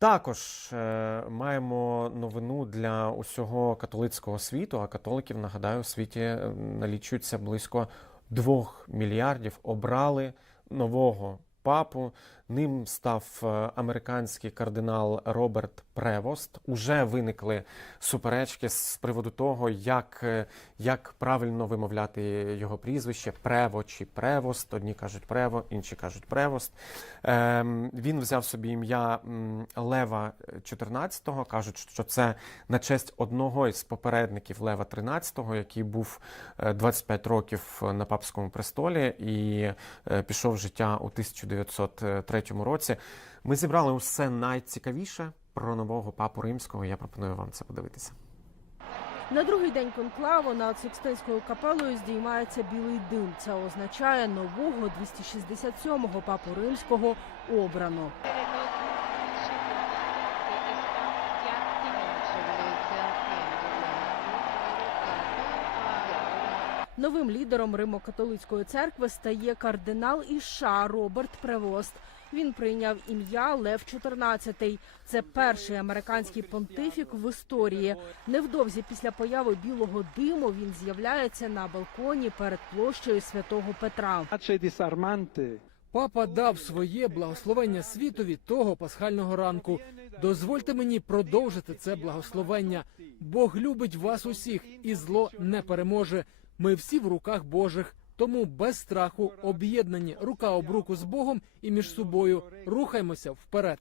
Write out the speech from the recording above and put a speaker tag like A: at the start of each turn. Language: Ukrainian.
A: Також е, маємо новину для усього католицького світу. А католиків, нагадаю, у світі е, налічується близько двох мільярдів. Обрали нового папу. Ним став е, американський кардинал Роберт Превост. Уже виникли суперечки з приводу того, як, е, як правильно вимовляти його прізвище Прево чи Превост. Одні кажуть Прево, інші кажуть Превост. Ем, він взяв собі ім'я Лева XIV. Кажуть, що це на честь одного із попередників Лева XIII, який був е, 25 років на папському престолі і е, пішов життя у 1903 році. Ми зібрали усе найцікавіше про нового папу римського. Я пропоную вам це подивитися.
B: На другий день конклаву над Сикстинською капелою здіймається білий дим. Це означає нового 267-го папу римського обрано. Новим лідером Римо-католицької церкви стає кардинал із США Роберт Превост. Він прийняв ім'я Лев XIV. Це перший американський понтифік в історії. Невдовзі після появи білого диму він з'являється на балконі перед площею святого Петра.
C: Папа дав своє благословення світові того пасхального ранку. Дозвольте мені продовжити це благословення. Бог любить вас усіх, і зло не переможе. Ми всі в руках Божих. Тому без страху об'єднані рука об руку з Богом і між собою рухаємося вперед.